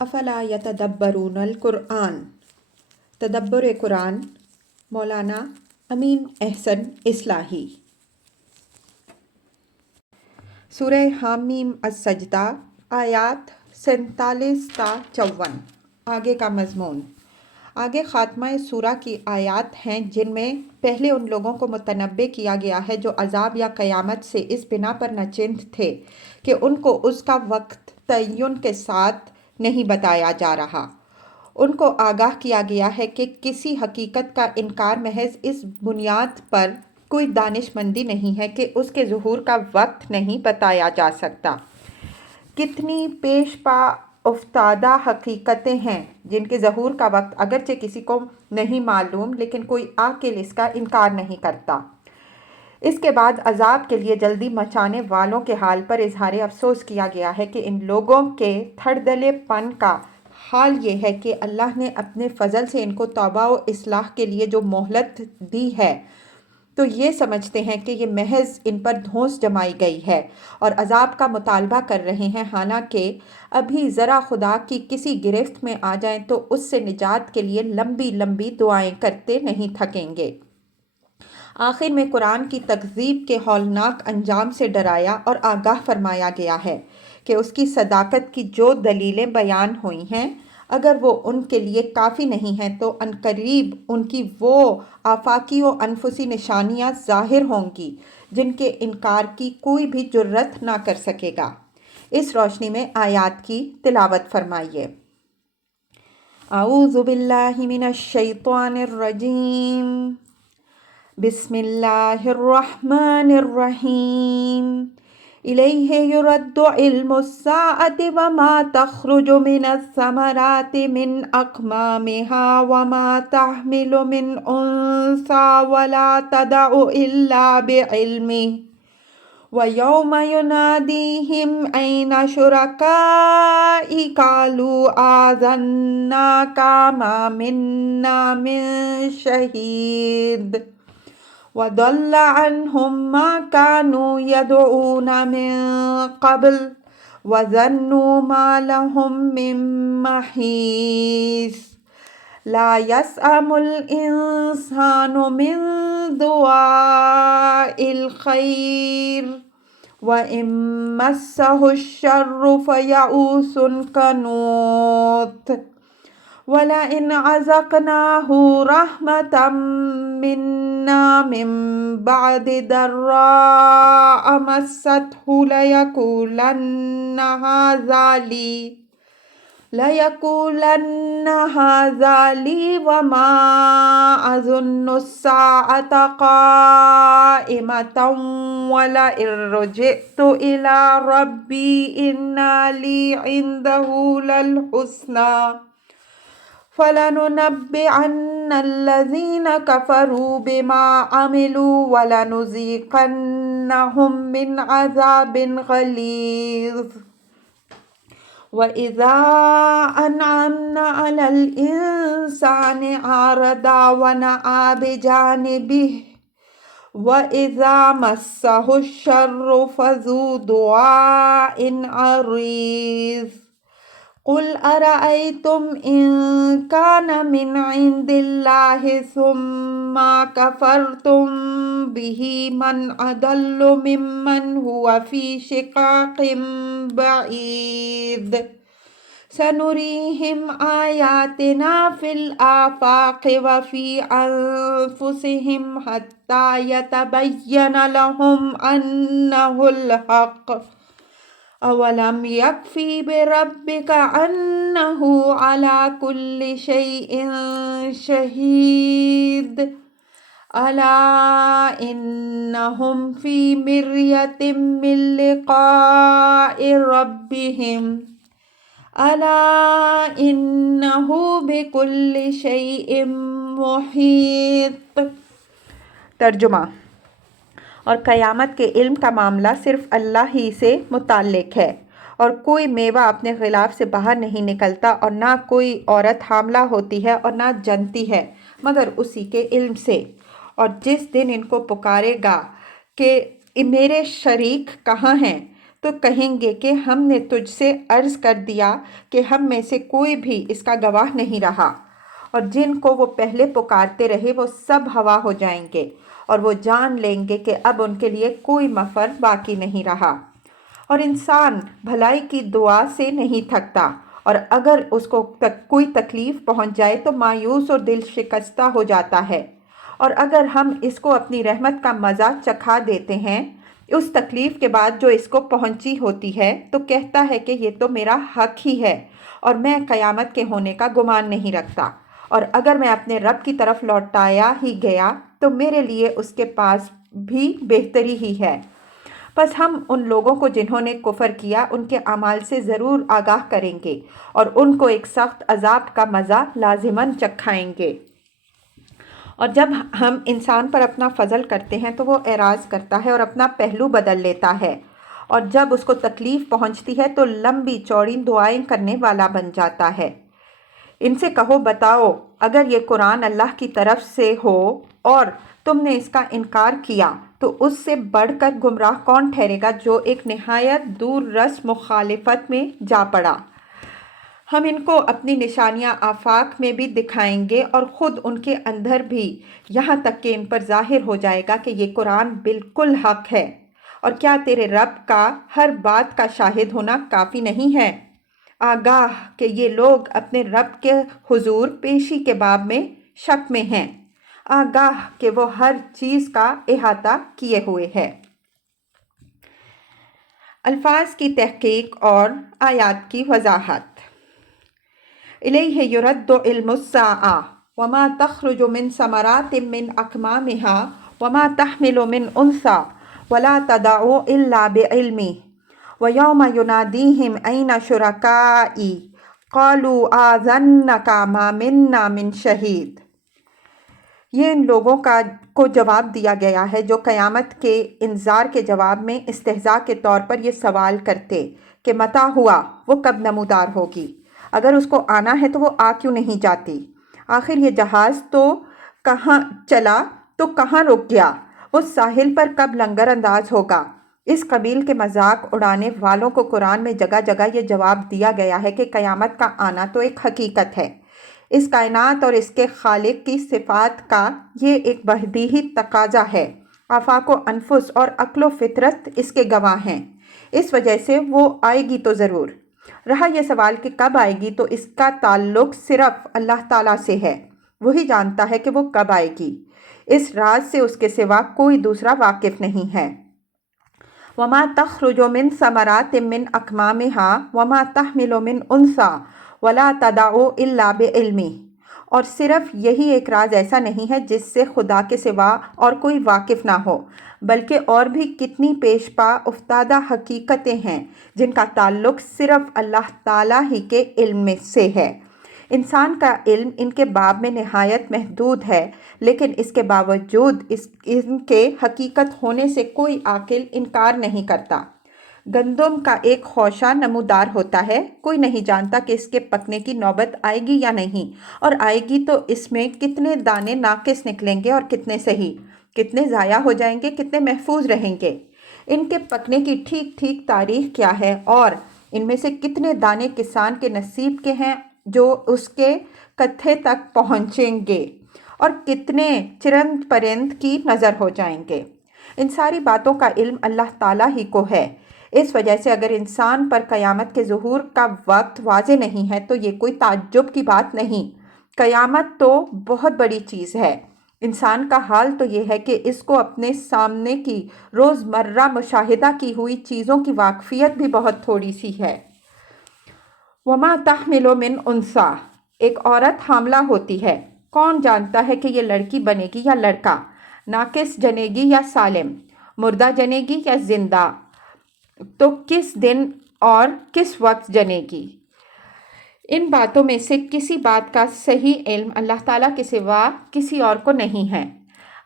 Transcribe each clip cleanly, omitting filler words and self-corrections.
افلا یتدبرون القرآن، تدبر قرآن، مولانا امین احسن اصلاحی۔ سورہ حامیم السجدہ، آیات 47 تا 54۔ آگے کا مضمون، آگے خاتمہ سورہ کی آیات ہیں جن میں پہلے ان لوگوں کو متنبع کیا گیا ہے جو عذاب یا قیامت سے اس بنا پر ناچنت تھے کہ ان کو اس کا وقت تعین کے ساتھ نہیں بتایا جا رہا۔ ان کو آگاہ کیا گیا ہے کہ کسی حقیقت کا انکار محض اس بنیاد پر کوئی دانش مندی نہیں ہے کہ اس کے ظہور کا وقت نہیں بتایا جا سکتا۔ کتنی پیش پا افتادہ حقیقتیں ہیں جن کے ظہور کا وقت اگرچہ کسی کو نہیں معلوم، لیکن کوئی عاقل اس کا انکار نہیں کرتا۔ اس کے بعد عذاب کے لیے جلدی مچانے والوں کے حال پر اظہار افسوس کیا گیا ہے کہ ان لوگوں کے تھڑدلے پن کا حال یہ ہے کہ اللہ نے اپنے فضل سے ان کو توبہ و اصلاح کے لیے جو مہلت دی ہے تو یہ سمجھتے ہیں کہ یہ محض ان پر دھونس جمائی گئی ہے اور عذاب کا مطالبہ کر رہے ہیں، حالانکہ ابھی ذرا خدا کی کسی گرفت میں آ جائیں تو اس سے نجات کے لیے لمبی لمبی دعائیں کرتے نہیں تھکیں گے۔ آخر میں قرآن کی تکذیب کے ہولناک انجام سے ڈرایا اور آگاہ فرمایا گیا ہے کہ اس کی صداقت کی جو دلیلیں بیان ہوئی ہیں اگر وہ ان کے لیے کافی نہیں ہیں تو عنقریب ان کی وہ آفاقی و انفسی نشانیاں ظاہر ہوں گی جن کے انکار کی کوئی بھی جرت نہ کر سکے گا۔ اس روشنی میں آیات کی تلاوت فرمائیے۔ اعوذ باللہ من الشیطان الرجیم، بسم اللہ الرحمن الرحیم۔ الیہ یرد علم الساعة وما تخرج من الثمرات من اکمامها وما تحمل من انثى ولا تدع الا بعلمه ویوم ینادیہم این شرکائی قالوا آذناک ما منا من شہید وضل عنہم ما كانوا يدعون من قبل وظنوا ما لهم من محیص لا يسأم الإنسان من دعاء الخير وإن مسه الشر فيئوس قنوط وَلَئِنْ عَذَقْنَاهُ رَحْمَةً مِنَّا مِنْ بَعْدِ ضَرَّاءٍ مَسَّتْهُ لَيَقُولَنَّ هَذَا لِي وَمَا أَظُنُّ السَّاعَةَ قَائِمَةً وَلَئِنْ رُجِعْتُ إِلَى رَبِّي إِنَّ لِي عِنْدَهُ لَلْحُسْنَىٰ فَلَنُنَبِّئَنَّ الَّذِينَ كَفَرُوا بِمَا عَمِلُوا وَلَنُذِيقَنَّهُم مِّنْ عَذَابٍ غَلِيظٍ وَإِذَا أَنْعَمْنَا عَلَى الْإِنسَانِ أَعْرَضَ وَنَأَىٰ بِجَانِبِهِ وَإِذَا مَسَّهُ الشَّرُّ فَذُو دُعَاءٍ عَرِيضٍ قُلْ أَرَأَيْتُمْ إِن كَانَ مِنْ عِندِ اللَّهِ ثُمَّ كَفَرْتُمْ بِهِ مَنْ أَضَلُّ مِمَّنْ هُوَ فِي شِقَاقٍ بَعِيدٍ سَنُرِيهِمْ آيَاتِنَا فِي الْآفَاقِ وَفِي أَنفُسِهِمْ حَتَّى يَتَبَيَّنَ لَهُمْ أَنَّهُ الْحَقُّ اولم یکفی بربک انہ علی کل شیء شہید الا انہم فی مریۃ من لقاء ربہم الا انہ بکل شیء محیط۔ ترجمہ، اور قیامت کے علم کا معاملہ صرف اللہ ہی سے متعلق ہے، اور کوئی میوہ اپنے غلاف سے باہر نہیں نکلتا اور نہ کوئی عورت حاملہ ہوتی ہے اور نہ جنتی ہے مگر اسی کے علم سے۔ اور جس دن ان کو پکارے گا کہ میرے شریک کہاں ہیں تو کہیں گے کہ ہم نے تجھ سے عرض کر دیا کہ ہم میں سے کوئی بھی اس کا گواہ نہیں رہا، اور جن کو وہ پہلے پکارتے رہے وہ سب ہوا ہو جائیں گے، اور وہ جان لیں گے کہ اب ان کے لیے کوئی مفر باقی نہیں رہا۔ اور انسان بھلائی کی دعا سے نہیں تھکتا، اور اگر اس کو کوئی تکلیف پہنچ جائے تو مایوس اور دل شکستہ ہو جاتا ہے، اور اگر ہم اس کو اپنی رحمت کا مزہ چکھا دیتے ہیں اس تکلیف کے بعد جو اس کو پہنچی ہوتی ہے، تو کہتا ہے کہ یہ تو میرا حق ہی ہے اور میں قیامت کے ہونے کا گمان نہیں رکھتا، اور اگر میں اپنے رب کی طرف لوٹایا ہی گیا تو میرے لیے اس کے پاس بھی بہتری ہی ہے۔ پس ہم ان لوگوں کو جنہوں نے کفر کیا ان کے اعمال سے ضرور آگاہ کریں گے، اور ان کو ایک سخت عذاب کا مزہ لازماً چکھائیں گے۔ اور جب ہم انسان پر اپنا فضل کرتے ہیں تو وہ اعراض کرتا ہے اور اپنا پہلو بدل لیتا ہے، اور جب اس کو تکلیف پہنچتی ہے تو لمبی چوڑی دعائیں کرنے والا بن جاتا ہے۔ ان سے کہو، بتاؤ اگر یہ قرآن اللہ کی طرف سے ہو اور تم نے اس کا انکار کیا تو اس سے بڑھ کر گمراہ کون ٹھہرے گا جو ایک نہایت دور رس مخالفت میں جا پڑا۔ ہم ان کو اپنی نشانیاں آفاق میں بھی دکھائیں گے اور خود ان کے اندر بھی، یہاں تک کہ ان پر ظاہر ہو جائے گا کہ یہ قرآن بالکل حق ہے۔ اور کیا تیرے رب کا ہر بات کا شاہد ہونا کافی نہیں ہے؟ آگاہ کہ یہ لوگ اپنے رب کے حضور پیشی کے باب میں شک میں ہیں، آگاہ کہ وہ ہر چیز کا احاطہ کیے ہوئے ہے۔ الفاظ کی تحقیق اور آیات کی وضاحت۔ الیہ یرد علم الساعہ وما تخرج من ثمرات من اکمامها وما تحمل من انثی ولا تدع الا بعلمہ ویوم ینادیہم این شرکائی قالوا آذنک ما منا من شہید۔ یہ ان لوگوں کو جواب دیا گیا ہے جو قیامت کے انذار کے جواب میں استہزاء کے طور پر یہ سوال کرتے کہ متى ہوا، وہ کب نمودار ہوگی، اگر اس کو آنا ہے تو وہ آ کیوں نہیں جاتی، آخر یہ جہاز تو کہاں چلا تو کہاں رک گیا، وہ ساحل پر کب لنگر انداز ہوگا۔ اس قبیل کے مذاق اڑانے والوں کو قرآن میں جگہ جگہ یہ جواب دیا گیا ہے کہ قیامت کا آنا تو ایک حقیقت ہے، اس کائنات اور اس کے خالق کی صفات کا یہ ایک بدیہی تقاضا ہے، آفاق و انفس اور عقل و فطرت اس کے گواہ ہیں، اس وجہ سے وہ آئے گی تو ضرور۔ رہا یہ سوال کہ کب آئے گی تو اس کا تعلق صرف اللہ تعالیٰ سے ہے، وہی جانتا ہے کہ وہ کب آئے گی، اس راز سے اس کے سوا کوئی دوسرا واقف نہیں ہے۔ وما تخرج من ثمرات من اکمامها وما تحمل من انثی ولا تدع الا بعلمہ، اور صرف یہی ایک راز ایسا نہیں ہے جس سے خدا کے سوا اور کوئی واقف نہ ہو، بلکہ اور بھی کتنی پیش پا افتادہ حقیقتیں ہیں جن کا تعلق صرف اللہ تعالیٰ ہی کے علم میں سے ہے۔ انسان کا علم ان کے باب میں نہایت محدود ہے، لیکن اس کے باوجود ان کے حقیقت ہونے سے کوئی عاقل انکار نہیں کرتا۔ گندم کا ایک خوشہ نمودار ہوتا ہے، کوئی نہیں جانتا کہ اس کے پکنے کی نوبت آئے گی یا نہیں، اور آئے گی تو اس میں کتنے دانے ناقص نکلیں گے اور کتنے صحیح، کتنے ضائع ہو جائیں گے، کتنے محفوظ رہیں گے، ان کے پکنے کی ٹھیک ٹھیک تاریخ کیا ہے، اور ان میں سے کتنے دانے کسان کے نصیب کے ہیں جو اس کے کتھے تک پہنچیں گے، اور کتنے چرند پرند کی نظر ہو جائیں گے۔ ان ساری باتوں کا علم اللہ تعالیٰ ہی کو ہے، اس وجہ سے اگر انسان پر قیامت کے ظہور کا وقت واضح نہیں ہے تو یہ کوئی تعجب کی بات نہیں، قیامت تو بہت بڑی چیز ہے۔ انسان کا حال تو یہ ہے کہ اس کو اپنے سامنے کی روزمرہ مشاہدہ کی ہوئی چیزوں کی واقفیت بھی بہت تھوڑی سی ہے۔ وما تحمل من انثی، ایک عورت حاملہ ہوتی ہے، کون جانتا ہے کہ یہ لڑکی بنے گی یا لڑکا، ناقص جنے گی یا سالم، مردہ جنے گی یا زندہ، تو کس دن اور کس وقت جنے گی۔ ان باتوں میں سے کسی بات کا صحیح علم اللہ تعالیٰ کے سوا کسی اور کو نہیں ہے۔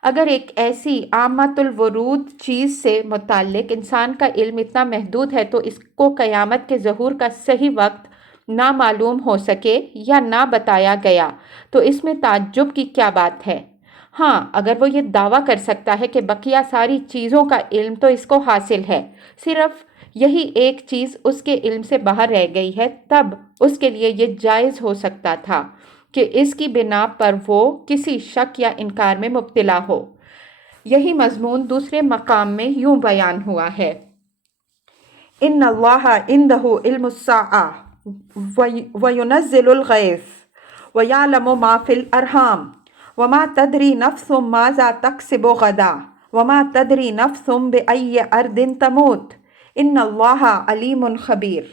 اگر ایک ایسی عامۃ الورود چیز سے متعلق انسان کا علم اتنا محدود ہے تو اس کو قیامت کے ظہور کا صحیح وقت نہ معلوم ہو سکے یا نہ بتایا گیا تو اس میں تعجب کی کیا بات ہے۔ ہاں، اگر وہ یہ دعویٰ کر سکتا ہے کہ بقیہ ساری چیزوں کا علم تو اس کو حاصل ہے، صرف یہی ایک چیز اس کے علم سے باہر رہ گئی ہے، تب اس کے لیے یہ جائز ہو سکتا تھا کہ اس کی بنا پر وہ کسی شک یا انکار میں مبتلا ہو۔ یہی مضمون دوسرے مقام میں یوں بیان ہوا ہے: ان اللہ عندہ علم الساعہ وینزل الغیث ویعلم ما فی الارحام وما تدری نفس ماذا تکسب غدا وما تدری نفس بأی ارض تموت ان اللہ علیم خبیر۔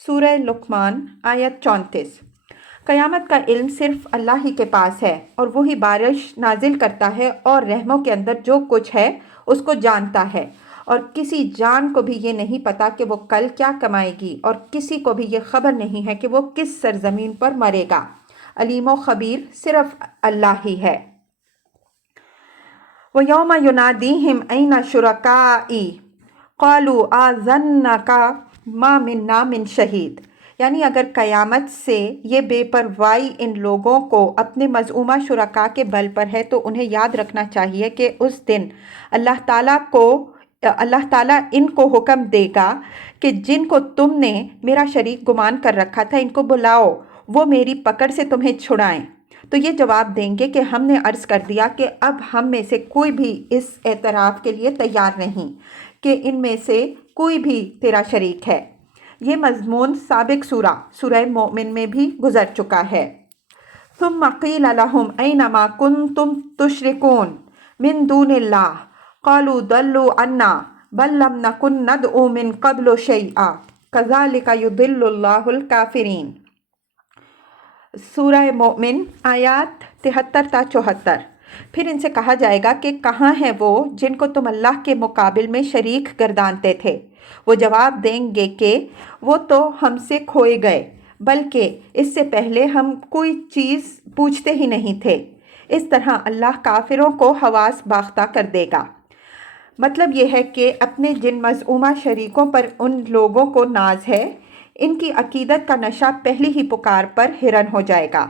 سورہ لقمان آیت 34۔ قیامت کا علم صرف اللہ ہی کے پاس ہے، اور وہی بارش نازل کرتا ہے اور رحموں کے اندر جو کچھ ہے اس کو جانتا ہے، اور کسی جان کو بھی یہ نہیں پتا کہ وہ کل کیا کمائے گی، اور کسی کو بھی یہ خبر نہیں ہے کہ وہ کس سرزمین پر مرے گا۔ علیم و خبیر صرف اللہ ہی ہے۔ وَيَوْمَ يُنَادِيهِمْ أَيْنَ شُرَكَائِي قَالُوا آذَنَّكَ مَا مِنَّا مِن شَهِيدٍ، یعنی اگر قیامت سے یہ بے پرواہی ان لوگوں کو اپنے مزعومہ شرکاء کے بل پر ہے تو انہیں یاد رکھنا چاہیے کہ اس دن اللہ تعالیٰ ان کو حکم دے گا کہ جن کو تم نے میرا شریک گمان کر رکھا تھا ان کو بلاؤ، وہ میری پکڑ سے تمہیں چھڑائیں۔ تو یہ جواب دیں گے کہ ہم نے عرض کر دیا کہ اب ہم میں سے کوئی بھی اس اعتراف کے لیے تیار نہیں کہ ان میں سے کوئی بھی تیرا شریک ہے۔ یہ مضمون سابق سورہ مومن میں بھی گزر چکا ہے۔ ثم قیل لہم این ما کنتم تشرکون من دون اللہ قالوا ضلوا عنا بل لم نکن ندعو من قبل شیئا کذالک یضل اللہ الکافرین۔ سورہ مومن آیات 73 تا 74۔ پھر ان سے کہا جائے گا کہ کہاں ہیں وہ جن کو تم اللہ کے مقابل میں شریک گردانتے تھے؟ وہ جواب دیں گے کہ وہ تو ہم سے کھوئے گئے، بلکہ اس سے پہلے ہم کوئی چیز پوچھتے ہی نہیں تھے۔ اس طرح اللہ کافروں کو حواس باختہ کر دے گا۔ مطلب یہ ہے کہ اپنے جن مزعومہ شریکوں پر ان لوگوں کو ناز ہے، ان کی عقیدت کا نشہ پہلی ہی پکار پر حیران ہو جائے گا۔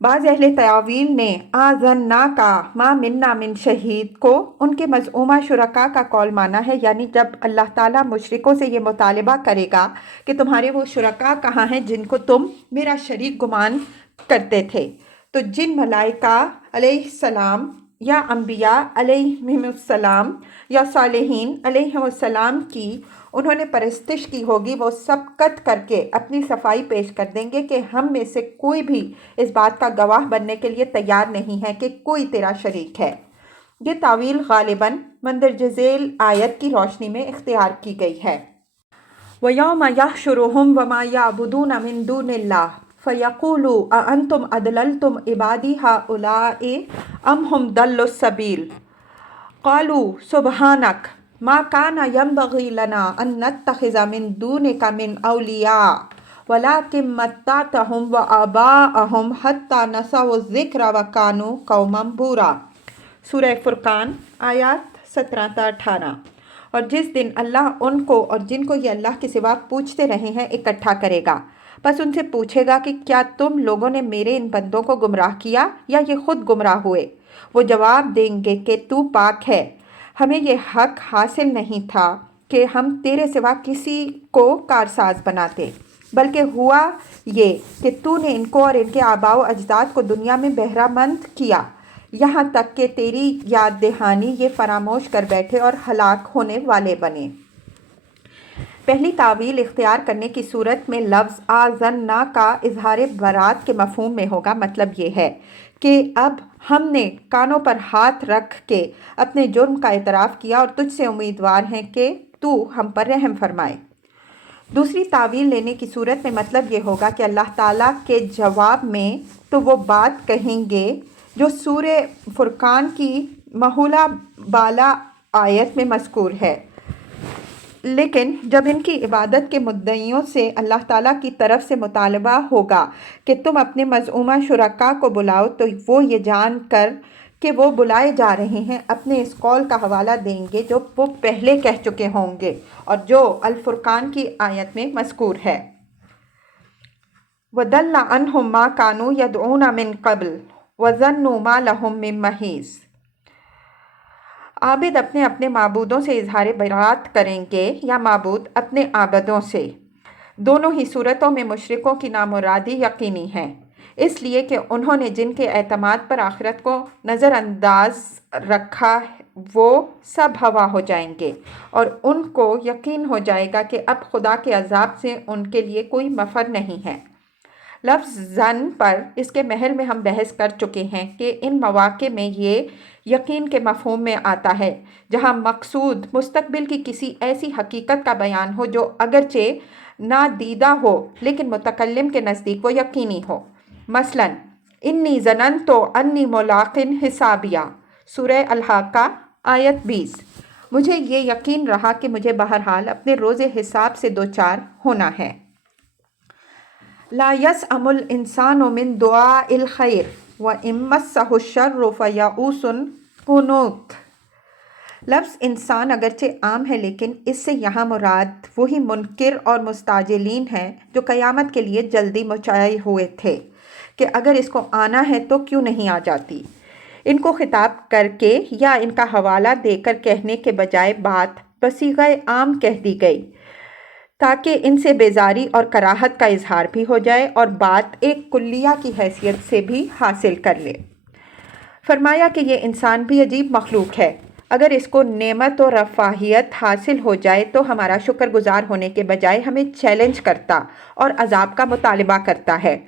بعض اہل تاویل نے آذَنَّاکَ مَا مِنَّا مِن شَہِید کو ان کے مزعومہ شرکاء کا قول مانا ہے، یعنی جب اللہ تعالیٰ مشرکوں سے یہ مطالبہ کرے گا کہ تمہارے وہ شرکاء کہاں ہیں جن کو تم میرا شریک گمان کرتے تھے، تو جن ملائکہ علیہ السلام یا انبیاء علیہم السلام یا صالحین علیہم السلام کی انہوں نے پرستش کی ہوگی، وہ سبقت کر کے اپنی صفائی پیش کر دیں گے کہ ہم میں سے کوئی بھی اس بات کا گواہ بننے کے لیے تیار نہیں ہے کہ کوئی تیرا شریک ہے۔ یہ تعویل غالباً مندرجہ ذیل آیت کی روشنی میں اختیار کی گئی ہے۔ وَيَوْمَ يَحْشُرُهُمْ وَمَا يَعْبُدُونَ مِن دُونِ اللَّهِ فَيَقُولُوا أَأَنْتُمْ أَضْلَلْتُمْ عِبَادِي هَؤُلَاءِ أَمْ هُمْ ضَلُّوا السَّبِيلَ قَالُوا سُبْحَانَكَ ما كان ينبغي لنا أن نتخذ من دونك من أولياء ولكن متعتهم وآباءهم حتى نسوا الذكر وكانوا قوما بورا۔ سورہ فرقان آیات 17 تا 18۔ اور جس دن اللہ ان کو اور جن کو یہ اللہ کے سوا پوچھتے رہے ہیں اکٹھا کرے گا، بس ان سے پوچھے گا کہ کیا تم لوگوں نے میرے ان بندوں کو گمراہ کیا یا یہ خود گمراہ ہوئے؟ وہ جواب دیں گے کہ تو پاک ہے، ہمیں یہ حق حاصل نہیں تھا کہ ہم تیرے سوا کسی کو کارساز بناتے، بلکہ ہوا یہ کہ تو نے ان کو اور ان کے آباء و اجداد کو دنیا میں بہرہ مند کیا، یہاں تک کہ تیری یاد دہانی یہ فراموش کر بیٹھے اور ہلاک ہونے والے بنے۔ پہلی تعویل اختیار کرنے کی صورت میں لفظ آذَنَّا کا اظہار برات کے مفہوم میں ہوگا۔ مطلب یہ ہے کہ اب ہم نے کانوں پر ہاتھ رکھ کے اپنے جرم کا اعتراف کیا اور تجھ سے امیدوار ہیں کہ تو ہم پر رحم فرمائے۔ دوسری تعویل لینے کی صورت میں مطلب یہ ہوگا کہ اللہ تعالیٰ کے جواب میں تو وہ بات کہیں گے جو سورہ فرقان کی مہولہ بالا آیت میں مذکور ہے، لیکن جب ان کی عبادت کے مدعیوں سے اللہ تعالیٰ کی طرف سے مطالبہ ہوگا کہ تم اپنے مزعومہ شرکاء کو بلاؤ، تو وہ یہ جان کر کہ وہ بلائے جا رہے ہیں اپنے اس قول کا حوالہ دیں گے جو وہ پہلے کہہ چکے ہوں گے اور جو الفرقان کی آیت میں مذکور ہے۔ وَضَلَّ عَنْهُمْ مَا كَانُوا يَدْعُونَ مِن قَبْلُ وَظَنُّوا مَا لَهُم مِّن مَّحِيصٍ۔ عابد اپنے اپنے معبودوں سے اظہار برات کریں گے یا معبود اپنے عابدوں سے۔ دونوں ہی صورتوں میں مشرکوں کی نامرادی یقینی ہے، اس لیے کہ انہوں نے جن کے اعتماد پر آخرت کو نظر انداز رکھا وہ سب ہوا ہو جائیں گے، اور ان کو یقین ہو جائے گا کہ اب خدا کے عذاب سے ان کے لیے کوئی مفر نہیں ہے۔ لفظ ظن پر اس کے محل میں ہم بحث کر چکے ہیں کہ ان مواقع میں یہ یقین کے مفہوم میں آتا ہے جہاں مقصود مستقبل کی کسی ایسی حقیقت کا بیان ہو جو اگرچہ نادیدہ ہو لیکن متکلم کے نزدیک وہ یقینی ہو۔ مثلا انی ظننت انی ملاق حسابیہ، سورہ الحاقہ آیت 20۔ مجھے یہ یقین رہا کہ مجھے بہرحال اپنے روز حساب سے دوچار ہونا ہے۔ لا یسأم الانسان من دعاء الخیر وإن مسہ الشر فیئوس قنوط۔ لفظ انسان اگرچہ عام ہے لیکن اس سے یہاں مراد وہی منکر اور مستعجلین ہیں جو قیامت کے لیے جلدی مچائے ہوئے تھے کہ اگر اس کو آنا ہے تو کیوں نہیں آ جاتی۔ ان کو خطاب کر کے یا ان کا حوالہ دے کر کہنے کے بجائے بات بصیغہ عام کہہ دی گئی تاکہ ان سے بیزاری اور کراہت کا اظہار بھی ہو جائے اور بات ایک کلیہ کی حیثیت سے بھی حاصل کر لے۔ فرمایا کہ یہ انسان بھی عجیب مخلوق ہے، اگر اس کو نعمت و رفاہیت حاصل ہو جائے تو ہمارا شکر گزار ہونے کے بجائے ہمیں چیلنج کرتا اور عذاب کا مطالبہ کرتا ہے،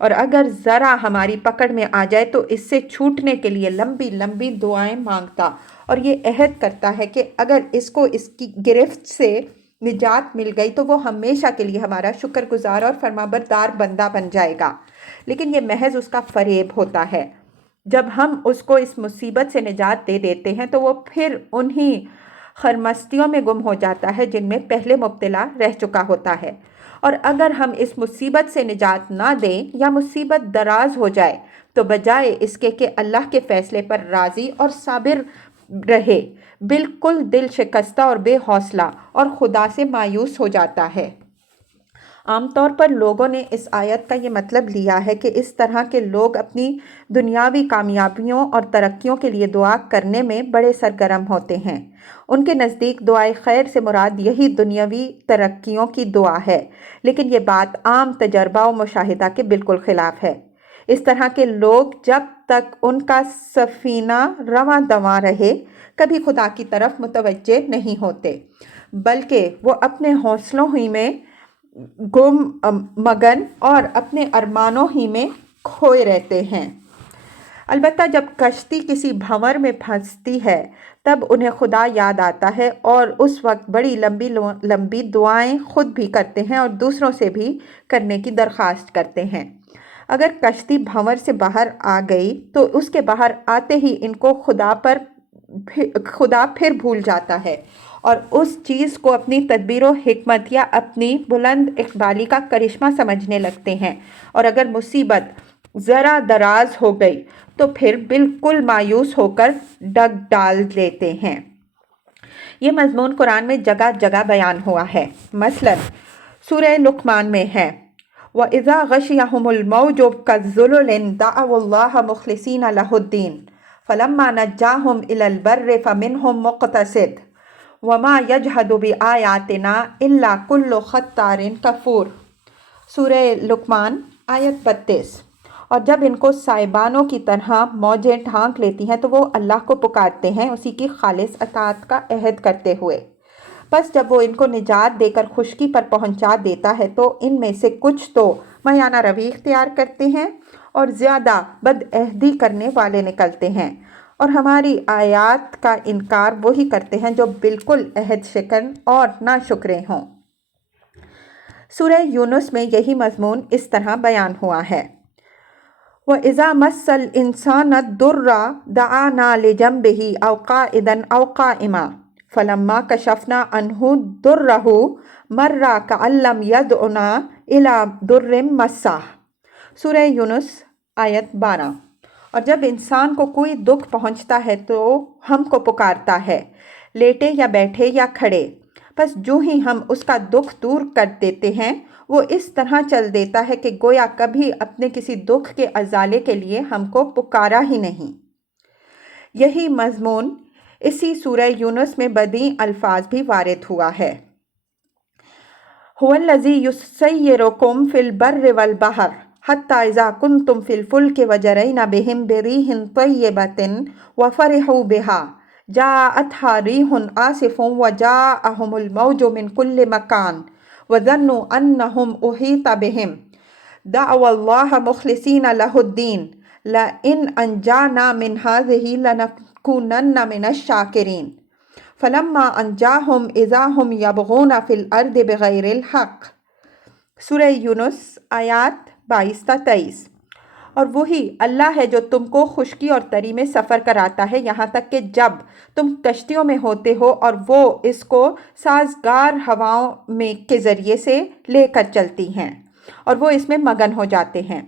اور اگر ذرا ہماری پکڑ میں آ جائے تو اس سے چھوٹنے کے لیے لمبی لمبی دعائیں مانگتا اور یہ عہد کرتا ہے کہ اگر اس کو اس کی گرفت سے نجات مل گئی تو وہ ہمیشہ کے لیے ہمارا شکر گزار اور فرمانبردار بندہ بن جائے گا، لیکن یہ محض اس کا فریب ہوتا ہے۔ جب ہم اس کو اس مصیبت سے نجات دے دیتے ہیں تو وہ پھر انہی خرمستیوں میں گم ہو جاتا ہے جن میں پہلے مبتلا رہ چکا ہوتا ہے، اور اگر ہم اس مصیبت سے نجات نہ دیں یا مصیبت دراز ہو جائے تو بجائے اس کے کہ اللہ کے فیصلے پر راضی اور صابر رہے بالکل دل شکستہ اور بے حوصلہ اور خدا سے مایوس ہو جاتا ہے۔ عام طور پر لوگوں نے اس آیت کا یہ مطلب لیا ہے کہ اس طرح کے لوگ اپنی دنیاوی کامیابیوں اور ترقیوں کے لیے دعا کرنے میں بڑے سرگرم ہوتے ہیں۔ ان کے نزدیک دعائے خیر سے مراد یہی دنیاوی ترقیوں کی دعا ہے، لیکن یہ بات عام تجربہ و مشاہدہ کے بالکل خلاف ہے۔ اس طرح کے لوگ جب تک ان کا سفینہ رواں دواں رہے کبھی خدا کی طرف متوجہ نہیں ہوتے، بلکہ وہ اپنے حوصلوں ہی میں گم مگن اور اپنے ارمانوں ہی میں کھوئے رہتے ہیں۔ البتہ جب کشتی کسی بھنور میں پھنستی ہے تب انہیں خدا یاد آتا ہے اور اس وقت بڑی لمبی لمبی دعائیں خود بھی کرتے ہیں اور دوسروں سے بھی کرنے کی درخواست کرتے ہیں۔ اگر کشتی بھنور سے باہر آ گئی تو اس کے باہر آتے ہی ان کو خدا پھر بھول جاتا ہے اور اس چیز کو اپنی تدبیر و حکمت یا اپنی بلند اقبالی کا کرشمہ سمجھنے لگتے ہیں، اور اگر مصیبت ذرا دراز ہو گئی تو پھر بالکل مایوس ہو کر ڈگ ڈال دیتے ہیں۔ یہ مضمون قرآن میں جگہ جگہ بیان ہوا ہے۔ مثلا سورہ لقمان میں ہے وَإِذَا غَشِيَهُمُ الْمَوْجُ كَالظُّلُلِ دَعَوُا اللَّهَ مُخْلِصِينَ لَهُ الدِّينَ فَلَمَّا نَجَّاهُمْ إِلَى الْبَرِّ فَمِنْهُمْ مُقْتَصِدٌ وَمَا يَجْحَدُ بِآيَاتِنَا إِلَّا كُلُّ خَتَّارٍ کفور۔ سورہ لقمان آیت 32۔ اور جب ان کو سائبانوں کی طرح موجیں ڈھانک لیتی ہیں تو وہ اللہ کو پکارتے ہیں اسی کی خالص اطاعت کا عہد کرتے ہوئے، بس جب وہ ان کو نجات دے کر خشکی پر پہنچا دیتا ہے تو ان میں سے کچھ تو میانہ روی اختیار کرتے ہیں اور زیادہ بدعہدی کرنے والے نکلتے ہیں، اور ہماری آیات کا انکار وہی کرتے ہیں جو بالکل عہد شکن اور ناشکرے ہوں۔ سورہ یونس میں یہی مضمون اس طرح بیان ہوا ہے وَإِذَا مَسَّ الْإِنسَانَ الضُّرَّ دَعَانَا لِجَنبِهِ أَوْ قَاعِدًا أَوْ قَائِمًا فَلَمَّا كَشَفْنَا عَنْهُ ضُرَّهُ مَرَّ كَأَن لَّمْ يَدْعُنَا إِلَىٰ ضُرٍّ مَّسَّهُ۔ سورہ یونس آیت 12۔ اور جب انسان کو کوئی دکھ پہنچتا ہے تو ہم کو پکارتا ہے، لیٹے یا بیٹھے یا کھڑے، بس جو ہی ہم اس کا دکھ دور کر دیتے ہیں وہ اس طرح چل دیتا ہے کہ گویا کبھی اپنے کسی دکھ کے ازالے کے لیے ہم کو پکارا ہی نہیں۔ یہی مضمون اسی سورہ یونس میں بدی الفاظ بھی وارد ہوا ہے۔ هو الذی یسیرکم فی البر والبحر حتی اذا کنتم فی الفلک وجرین بہم بریح طیبۃ وفرحوا بها جاءتها ریح عاصف وجاءهم الموج من کل مکان وظنوا انہم احیط بہم دعوا اللہ مخلصین لہ الدین لئن انجانا من هذه لنکونن من الشاکرین فلما انجاہم اذا ہم یبغون فی الارض بغیر الحق۔ سورہ یونس آیات 22 تا 23۔ اور وہی اللہ ہے جو تم کو خشکی اور تری میں سفر کراتا ہے یہاں تک کہ جب تم کشتیوں میں ہوتے ہو اور وہ اس کو سازگار ہواؤں میں کے ذریعے سے لے کر چلتی ہیں اور وہ اس میں مگن ہو جاتے ہیں۔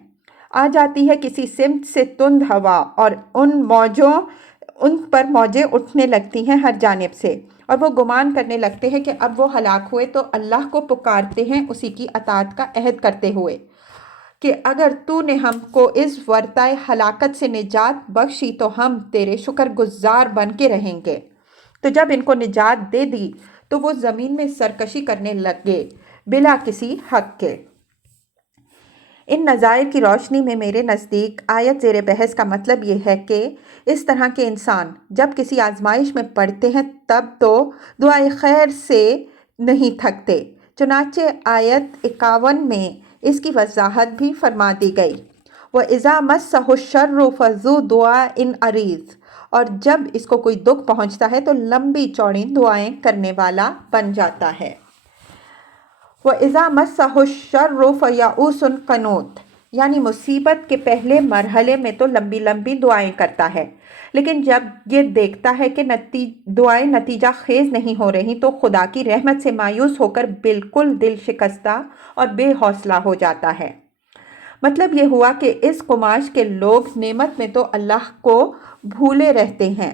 آ جاتی ہے کسی سمت سے تند ہوا اور ان پر موجیں اٹھنے لگتی ہیں ہر جانب سے، اور وہ گمان کرنے لگتے ہیں کہ اب وہ ہلاک ہوئے تو اللہ کو پکارتے ہیں اسی کی اطاعت کا عہد کرتے ہوئے کہ اگر تو نے ہم کو اس ورطۂ ہلاکت سے نجات بخشی تو ہم تیرے شکر گزار بن کے رہیں گے۔ تو جب ان کو نجات دے دی تو وہ زمین میں سرکشی کرنے لگے بلا کسی حق کے۔ ان نظائر کی روشنی میں میرے نزدیک آیت زیر بحث کا مطلب یہ ہے کہ اس طرح کے انسان جب کسی آزمائش میں پڑتے ہیں تب تو دعائے خیر سے نہیں تھکتے، چنانچہ آیت 51 میں اس کی وضاحت بھی فرما دی گئی۔ وَإِذَا مَسَّهُ الشَّرُّ فَذُو دُعَاءٍ عَرِيضٍ، اور جب اس کو کوئی دکھ پہنچتا ہے تو لمبی چوڑی دعائیں کرنے والا بن جاتا ہے۔ وَإِذَا مَسَّهُ الشَّرُّ فَيَئُوسٌ قَنُوطٌ، یعنی مصیبت کے پہلے مرحلے میں تو لمبی لمبی دعائیں کرتا ہے، لیکن جب یہ دیکھتا ہے کہ دعائیں نتیجہ خیز نہیں ہو رہی تو خدا کی رحمت سے مایوس ہو کر بالکل دل شکستہ اور بے حوصلہ ہو جاتا ہے۔ مطلب یہ ہوا کہ اس قماش کے لوگ نعمت میں تو اللہ کو بھولے رہتے ہیں،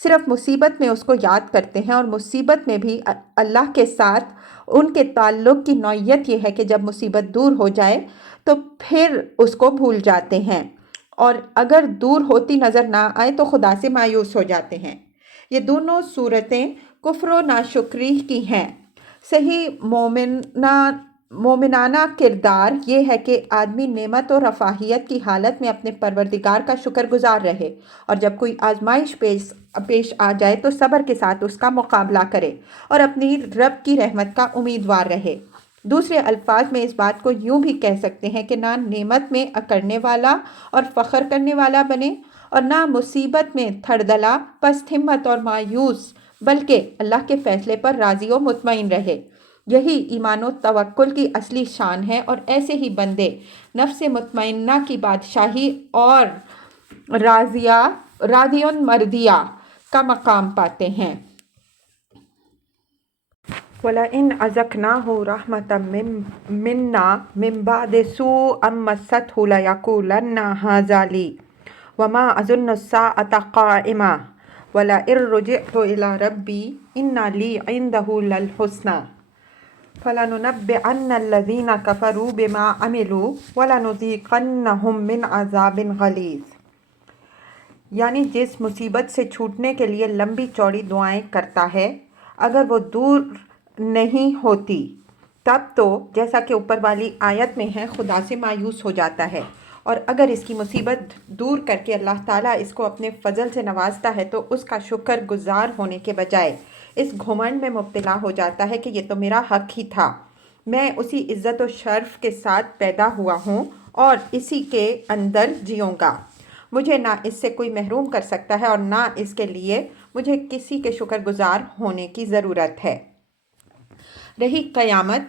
صرف مصیبت میں اس کو یاد کرتے ہیں، اور مصیبت میں بھی اللہ کے ساتھ ان کے تعلق کی نوعیت یہ ہے کہ جب مصیبت دور ہو جائے تو پھر اس کو بھول جاتے ہیں، اور اگر دور ہوتی نظر نہ آئے تو خدا سے مایوس ہو جاتے ہیں۔ یہ دونوں صورتیں کفر و ناشکری کی ہیں۔ صحیح مومنانہ کردار یہ ہے کہ آدمی نعمت و رفاہیت کی حالت میں اپنے پروردگار کا شکر گزار رہے، اور جب کوئی آزمائش پیش آ جائے تو صبر کے ساتھ اس کا مقابلہ کرے اور اپنی رب کی رحمت کا امیدوار رہے۔ دوسرے الفاظ میں اس بات کو یوں بھی کہہ سکتے ہیں کہ نہ نعمت میں اکڑنے والا اور فخر کرنے والا بنے، اور نہ مصیبت میں تھڑدلا، پست ہمت اور مایوس، بلکہ اللہ کے فیصلے پر راضی و مطمئن رہے۔ یہی ایمان و توکل کی اصلی شان ہے، اور ایسے ہی بندے نفس مطمئنہ کی بادشاہی اور راضیٌ مرضیہ کا مقام پاتے ہیں۔ وَلَئِنْ أَذَقْنَاهُ رَحْمَةً مِنَّا مِنْ بَعْدِ سُوءٍ مَسَّتْهُ لَيَقُولَنَّ هَذَا لِي وَمَا أَظُنُّ السَّاعَةَ قَائِمَةً وَلَئِن رُجِعْتُ إِلَىٰ رَبِّي إِنَّ لِي عِندَهُ لَلْحُسْنَىٰ فَلَنُنَبِّئَنَّ الَّذِينَ كَفَرُوا بِمَا عَمِلُوا وَلَنُذِيقَنَّهُم مِّنْ عَذَابٍ غَلِيظٍ، یعنی جس مصیبت سے چھوٹنے کے لیے لمبی چوڑی دعائیں کرتا ہے، اگر وہ دور نہیں ہوتی تب تو جیسا کہ اوپر والی آیت میں ہے خدا سے مایوس ہو جاتا ہے، اور اگر اس کی مصیبت دور کر کے اللہ تعالیٰ اس کو اپنے فضل سے نوازتا ہے تو اس کا شکر گزار ہونے کے بجائے اس گھمنڈ میں مبتلا ہو جاتا ہے کہ یہ تو میرا حق ہی تھا، میں اسی عزت و شرف کے ساتھ پیدا ہوا ہوں اور اسی کے اندر جیوں گا، مجھے نہ اس سے کوئی محروم کر سکتا ہے اور نہ اس کے لیے مجھے کسی کے شکر گزار ہونے کی ضرورت ہے۔ رہی قیامت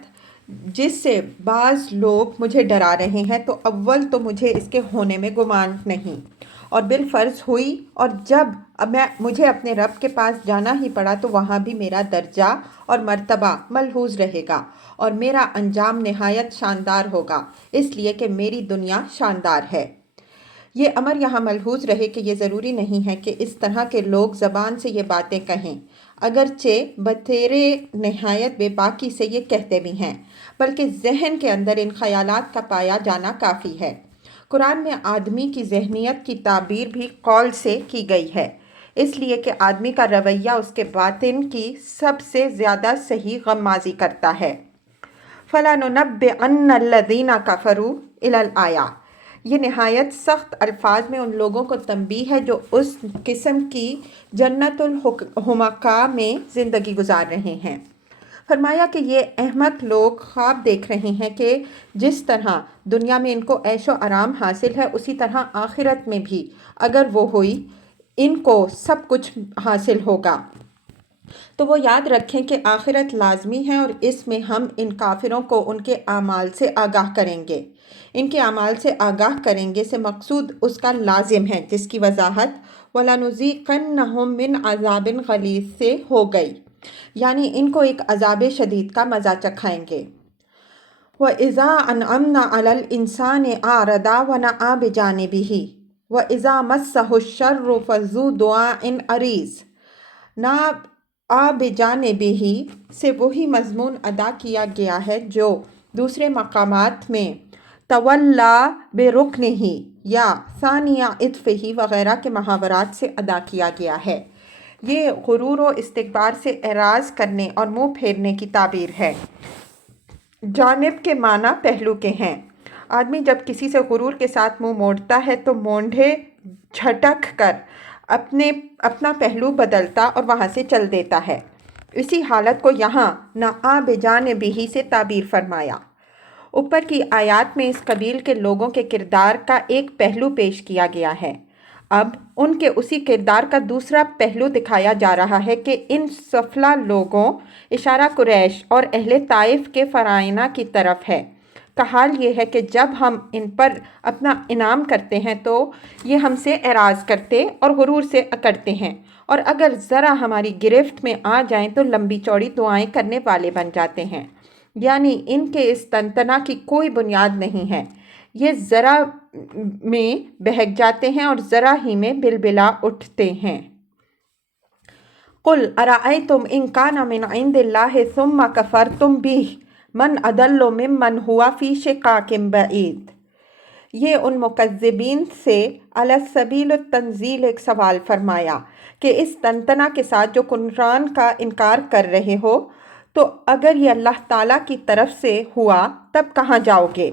جس سے بعض لوگ مجھے ڈرا رہے ہیں، تو اول تو مجھے اس کے ہونے میں گمان نہیں، اور بالفرض ہوئی، اور جب مجھے اپنے رب کے پاس جانا ہی پڑا تو وہاں بھی میرا درجہ اور مرتبہ ملحوظ رہے گا اور میرا انجام نہایت شاندار ہوگا، اس لیے کہ میری دنیا شاندار ہے۔ یہ امر یہاں ملحوظ رہے کہ یہ ضروری نہیں ہے کہ اس طرح کے لوگ زبان سے یہ باتیں کہیں، اگرچہ بطیرے نہایت بے باکی سے یہ کہتے بھی ہیں، بلکہ ذہن کے اندر ان خیالات کا پایا جانا کافی ہے۔ قرآن میں آدمی کی ذہنیت کی تعبیر بھی قول سے کی گئی ہے۔ اس لیے کہ آدمی کا رویہ اس کے باطن کی سب سے زیادہ صحیح غمازی کرتا ہے۔ فَلَنُنَبِّئَنَّ الَّذِينَ كَفَرُوا إِلَى الْآيَةِ، یہ نہایت سخت الفاظ میں ان لوگوں کو تنبیہ ہے جو اس قسم کی جنت الحمقاء میں زندگی گزار رہے ہیں۔ فرمایا کہ یہ احمق لوگ خواب دیکھ رہے ہیں کہ جس طرح دنیا میں ان کو عیش و آرام حاصل ہے اسی طرح آخرت میں بھی اگر وہ ہوئی ان کو سب کچھ حاصل ہوگا۔ تو وہ یاد رکھیں کہ آخرت لازمی ہے اور اس میں ہم ان کافروں کو ان کے اعمال سے آگاہ کریں گے۔ ان کے اعمال سے آگاہ کریں گے سے مقصود اس کا لازم ہے، جس کی وضاحت وَلَنُذِيقَنَّهُم مِّنْ عَذَابٍ غَلِيظٍ سے ہو گئی، یعنی ان کو ایک عذاب شدید کا مزہ چکھائیں گے۔ وَإِذَا أَنْعَمْنَا عَلَى الْإِنسَانِ أَعْرَضَ وَنَأَىٰ بِجَانِبِهِ وَإِذَا مَسَّهُ الشَّرُّ فَذُو دُعَاءٍ عَرِيضٍ۔ نَأَىٰ بِجَانِبِهِ سے وہی مضمون ادا کیا گیا ہے جو دوسرے مقامات میں تَوَلَّىٰ بِرُكْنِهِ یا ثَانِيَ عِطْفِهِ وغیرہ کے محاورات سے ادا کیا گیا ہے۔ یہ غرور و استکبار سے اعراض کرنے اور منہ پھیرنے کی تعبیر ہے۔ جانب کے معنی پہلو کے ہیں۔ آدمی جب کسی سے غرور کے ساتھ منہ موڑتا ہے تو مونڈھے جھٹک کر اپنا پہلو بدلتا اور وہاں سے چل دیتا ہے۔ اسی حالت کو یہاں نَأَىٰ بِجَانِبِهِ سے تعبیر فرمایا۔ اوپر کی آیات میں اس قبیل کے لوگوں کے کردار کا ایک پہلو پیش کیا گیا ہے۔ اب ان کے اسی کردار کا دوسرا پہلو دکھایا جا رہا ہے کہ ان سفلہ لوگوں اشارہ قریش اور اہل طائف کے فرعونہ کی طرف ہے کا حال یہ ہے کہ جب ہم ان پر اپنا انعام کرتے ہیں تو یہ ہم سے اعراض کرتے اور غرور سے اکڑتے ہیں، اور اگر ذرا ہماری گرفت میں آ جائیں تو لمبی چوڑی دعائیں کرنے والے بن جاتے ہیں۔ یعنی ان کے اس تنتنا کی کوئی بنیاد نہیں ہے، یہ ذرا میں بہک جاتے ہیں اور ذرا ہی میں بلبلا اٹھتے ہیں۔ قُلْ أَرَأَيْتُمْ إِنْ كَانَ مِنْ عِنْدِ اللَّهِ ثُمَّ كَفَرْتُمْ بِهِ مَنْ أَضَلُّ مِمَّنْ هُوَ فِي شِقَاقٍ بَعِيدٍ۔ یہ ان مکذبین سے علی سبیل التنزیل ایک سوال فرمایا کہ اس تنتنا کے ساتھ جو قرآن کا انکار کر رہے ہو تو اگر یہ اللہ تعالیٰ کی طرف سے ہوا تب کہاں جاؤ گے؟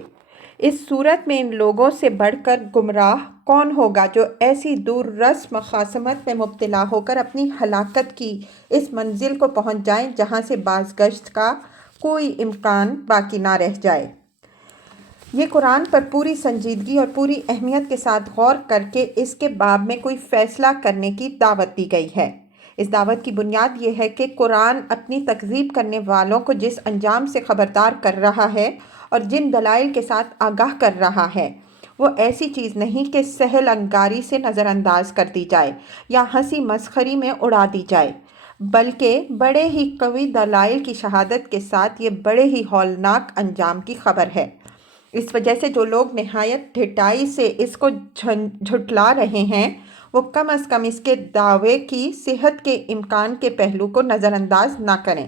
اس صورت میں ان لوگوں سے بڑھ کر گمراہ کون ہوگا جو ایسی دور رس مخاصمت میں مبتلا ہو کر اپنی ہلاکت کی اس منزل کو پہنچ جائیں جہاں سے بازگشت کا کوئی امکان باقی نہ رہ جائے۔ یہ قرآن پر پوری سنجیدگی اور پوری اہمیت کے ساتھ غور کر کے اس کے باب میں کوئی فیصلہ کرنے کی دعوت دی گئی ہے۔ اس دعوت کی بنیاد یہ ہے کہ قرآن اپنی تکذیب کرنے والوں کو جس انجام سے خبردار کر رہا ہے اور جن دلائل کے ساتھ آگاہ کر رہا ہے وہ ایسی چیز نہیں کہ سہل انگاری سے نظر انداز کر دی جائے یا ہنسی مسخری میں اڑا دی جائے، بلکہ بڑے ہی قوی دلائل کی شہادت کے ساتھ یہ بڑے ہی ہولناک انجام کی خبر ہے۔ اس وجہ سے جو لوگ نہایت ڈھٹائی سے اس کو جھٹلا رہے ہیں وہ کم از کم اس کے دعوے کی صحت کے امکان کے پہلو کو نظر انداز نہ کریں۔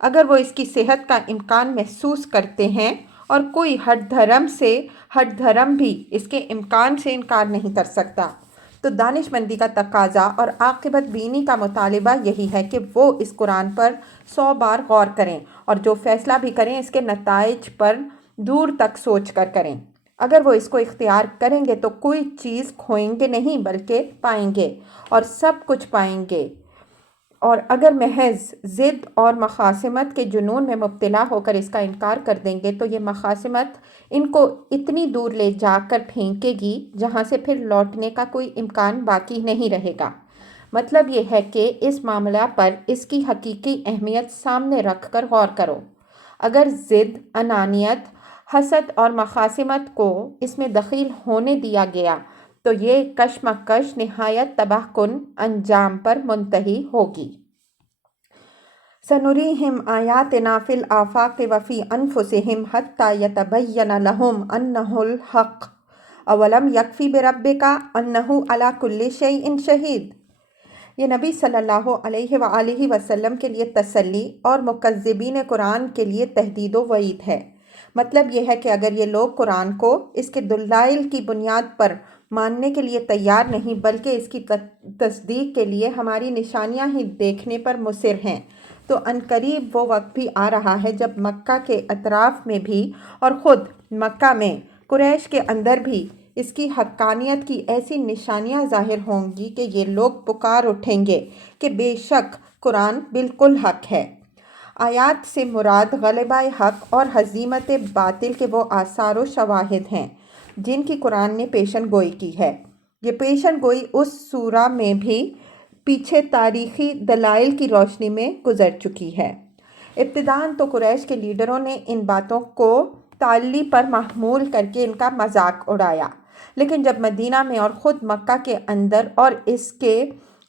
اگر وہ اس کی صحت کا امکان محسوس کرتے ہیں اور کوئی ہٹ دھرم بھی اس کے امکان سے انکار نہیں کر سکتا، تو دانش مندی کا تقاضا اور عاقبت بینی کا مطالبہ یہی ہے کہ وہ اس قرآن پر 100 بار غور کریں اور جو فیصلہ بھی کریں اس کے نتائج پر دور تک سوچ کر کریں۔ اگر وہ اس کو اختیار کریں گے تو کوئی چیز کھوئیں گے نہیں بلکہ پائیں گے اور سب کچھ پائیں گے، اور اگر محض ضد اور مخاصمت کے جنون میں مبتلا ہو کر اس کا انکار کر دیں گے تو یہ مخاصمت ان کو اتنی دور لے جا کر پھینکے گی جہاں سے پھر لوٹنے کا کوئی امکان باقی نہیں رہے گا۔ مطلب یہ ہے کہ اس معاملہ پر اس کی حقیقی اہمیت سامنے رکھ کر غور کرو۔ اگر ضد، انانیت، حسد اور مخاصمت کو اس میں دخیل ہونے دیا گیا تو یہ کشمکش نہایت تباہ کن انجام پر منتہی ہوگی۔ سَنُرِيهِمْ آيَاتِنَا فِي الْآفَاقِ وَفِي أَنفُسِهِمْ حَتَّى يَتَبَيَّنَ لَهُمْ أَنَّهُ الْحَقُّ أَوَلَمْ يَكْفِ بِرَبِّكَ أَنَّهُ عَلَى كُلِّ شَيْءٍ شَهِيدٌ۔ یہ نبی صلی اللہ علیہ وآلہ وسلم کے لیے تسلی اور مکذبین قرآن کے لیے تحدید و وعید ہے۔ مطلب یہ ہے کہ اگر یہ لوگ قرآن کو اس کے دلائل کی بنیاد پر ماننے کے لیے تیار نہیں بلکہ اس کی تصدیق کے لیے ہماری نشانیاں ہی دیکھنے پر مصر ہیں، تو عنقریب وہ وقت بھی آ رہا ہے جب مکہ کے اطراف میں بھی اور خود مکہ میں قریش کے اندر بھی اس کی حقانیت کی ایسی نشانیاں ظاہر ہوں گی کہ یہ لوگ پکار اٹھیں گے کہ بے شک قرآن بالکل حق ہے۔ آیات سے مراد غلبہ حق اور ہزیمت باطل کے وہ آثار و شواہد ہیں جن کی قرآن نے پیشن گوئی کی ہے۔ یہ پیشن گوئی اس سورہ میں بھی پیچھے تاریخی دلائل کی روشنی میں گزر چکی ہے۔ ابتداً تو قریش کے لیڈروں نے ان باتوں کو تعلی پر محمول کر کے ان کا مذاق اڑایا، لیکن جب مدینہ میں اور خود مکہ کے اندر اور اس کے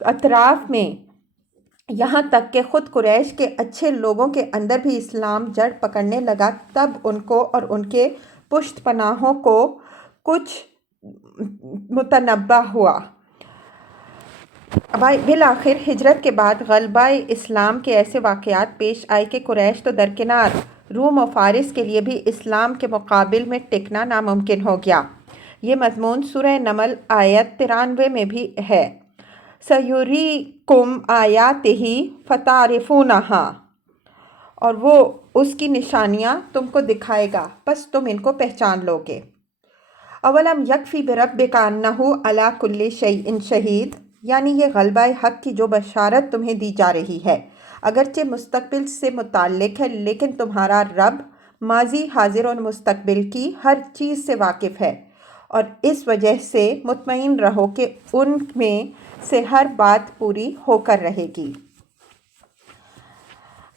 اطراف میں یہاں تک کہ خود قریش کے اچھے لوگوں کے اندر بھی اسلام جڑ پکڑنے لگا، تب ان کو اور ان کے پشت پناہوں کو کچھ متنبہ ہوا۔ بالآخر ہجرت کے بعد غلبہ اسلام کے ایسے واقعات پیش آئے کہ قریش تو درکنار روم و فارس کے لیے بھی اسلام کے مقابل میں ٹکنا ناممکن ہو گیا۔ یہ مضمون سورہ نمل آیت 93 میں بھی ہے۔ سَيُرِيكُمْ آيَاتِهِ فَتَعْرِفُونَهَا، اور وہ اس کی نشانیاں تم کو دکھائے گا، پس تم ان کو پہچان لو گے۔ اولم یکفی بربک انہ علی کل شیء شہید، یعنی یہ غلبہ حق کی جو بشارت تمہیں دی جا رہی ہے اگرچہ مستقبل سے متعلق ہے، لیکن تمہارا رب ماضی، حاضر اور مستقبل کی ہر چیز سے واقف ہے، اور اس وجہ سے مطمئن رہو کہ ان میں سے ہر بات پوری ہو کر رہے گی۔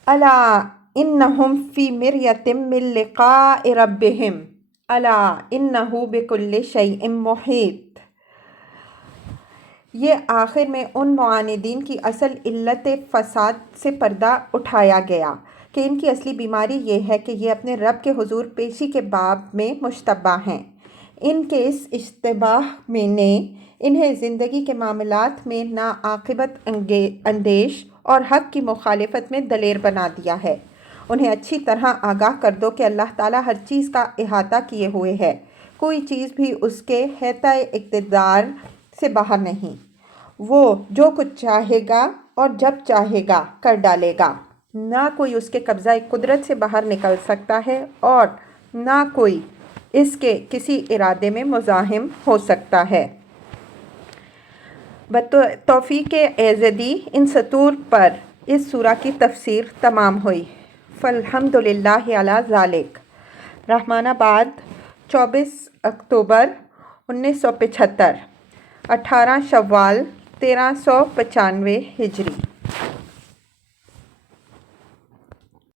الا انہم فی مریۃ من لقاء ربہم الا انہ بکل شیء محیط۔ یہ آخر میں ان معاندین کی اصل علت فساد سے پردہ اٹھایا گیا کہ ان کی اصلی بیماری یہ ہے کہ یہ اپنے رب کے حضور پیشی کے باب میں مشتبہ ہیں۔ ان کے اس اشتباہ میں نے انہیں زندگی کے معاملات میں ناعاقبت اندیش اور حق کی مخالفت میں دلیر بنا دیا ہے۔ انہیں اچھی طرح آگاہ کر دو کہ اللہ تعالیٰ ہر چیز کا احاطہ کیے ہوئے ہے، کوئی چیز بھی اس کے احاطہ اقتدار سے باہر نہیں۔ وہ جو کچھ چاہے گا اور جب چاہے گا کر ڈالے گا، نہ کوئی اس کے قبضہ قدرت سے باہر نکل سکتا ہے اور نہ کوئی اس کے کسی ارادے میں مزاحم ہو سکتا ہے۔ بتوفیق ایزدی ان سطور پر اس سورہ کی تفسیر تمام ہوئی۔ فالحمد للہ علی ذالک۔ رحمان آباد، 24 اکتوبر 1975، 18 شوال 1395 ہجری۔